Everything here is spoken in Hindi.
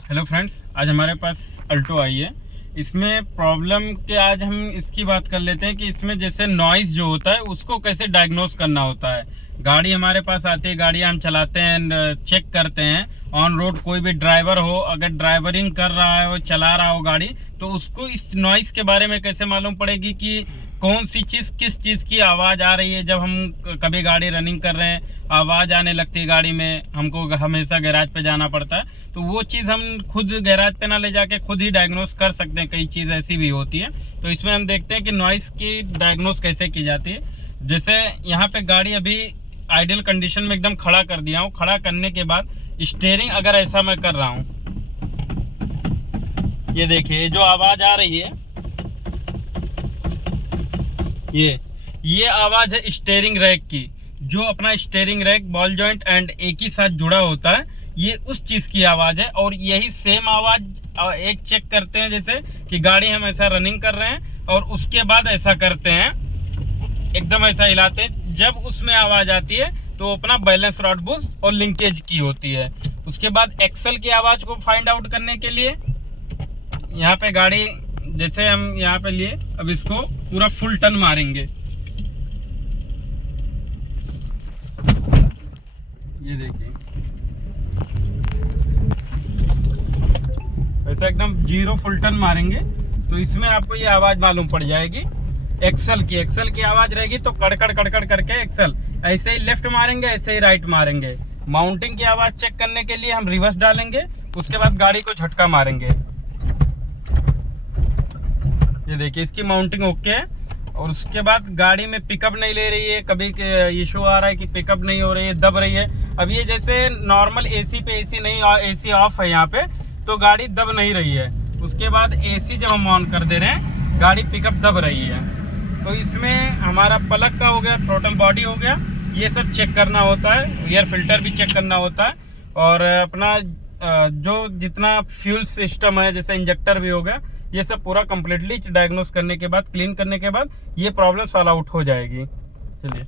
हेलो फ्रेंड्स, आज हमारे पास अल्टो आई है। इसमें प्रॉब्लम के आज हम इसकी बात कर लेते हैं कि इसमें जैसे नॉइज़ जो होता है उसको कैसे डायग्नोस करना होता है। गाड़ी हमारे पास आती है, गाड़ी हम चलाते हैं, चेक करते हैं ऑन रोड। कोई भी ड्राइवर हो, अगर ड्राइवरिंग कर रहा है, वो चला रहा हो गाड़ी, तो उसको इस नॉइज़ के बारे में कैसे मालूम पड़ेगी कि कौन सी चीज़ किस चीज़ की आवाज़ आ रही है। जब हम कभी गाड़ी रनिंग कर रहे हैं, आवाज़ आने लगती है गाड़ी में, हमको हमेशा गैराज पे जाना पड़ता है, तो वो चीज़ हम खुद गैराज पे ना ले जाके खुद ही डायग्नोस कर सकते हैं। कई चीज़ ऐसी भी होती है, तो इसमें हम देखते हैं कि नॉइज़ की डायग्नोस कैसे की जाती है। जैसे यहाँ पे गाड़ी अभी आइडियल कंडीशन में एकदम खड़ा कर दिया हूँ। खड़ा करने के बाद स्टीयरिंग अगर ऐसा मैं कर रहा हूँ, ये देखिए जो आवाज़ आ रही है, ये आवाज़ है स्टीयरिंग रैक की। जो अपना steering rack ball joint and एक ही साथ जुड़ा होता है, ये उस चीज़ की आवाज़ है। और यही सेम आवाज़ एक चेक करते हैं, जैसे कि गाड़ी हम ऐसा रनिंग कर रहे हैं और उसके बाद ऐसा करते हैं, एकदम ऐसा हिलाते हैं। जब उसमें आवाज़ आती है तो अपना बैलेंस रॉड बुश और लिंकेज की होती है। उसके बाद एक्सल की आवाज़ को फाइंड आउट करने के लिए यहाँ पे गाड़ी जैसे हम यहाँ पे लिए, अब इसको पूरा फुल टर्न मारेंगे। ये देखिए ऐसा एकदम जीरो फुल टर्न मारेंगे तो इसमें आपको ये आवाज़ मालूम पड़ जाएगी। एक्सल की आवाज़ रहेगी तो कड़कड़ कड़कड़ करके एक्सल। ऐसे ही लेफ्ट मारेंगे, ऐसे ही राइट मारेंगे। माउंटिंग की आवाज़ चेक करने के लिए हम रिवर्स डालेंगे, उसके बाद गाड़ी को झटका मारेंगे। ये देखिए इसकी माउंटिंग ओके है। और उसके बाद गाड़ी में पिकअप नहीं ले रही है, कभी इशू आ रहा है कि पिकअप नहीं हो रही है, दब रही है। अब ये जैसे नॉर्मल एसी पे एसी नहीं, एसी ऑफ है यहाँ पे, तो गाड़ी दब नहीं रही है। उसके बाद एसी जब हम ऑन कर दे रहे हैं, गाड़ी पिकअप दब रही है। तो इसमें हमारा प्लग का हो गया, थ्रोटल बॉडी हो गया, ये सब चेक करना होता है। एयर फिल्टर भी चेक करना होता है। और अपना जो जितना फ्यूल सिस्टम है, जैसे इंजेक्टर भी हो गया, ये सब पूरा कंप्लीटली डायग्नोस करने के बाद, क्लीन करने के बाद ये प्रॉब्लम सॉल्व आउट हो जाएगी। चलिए।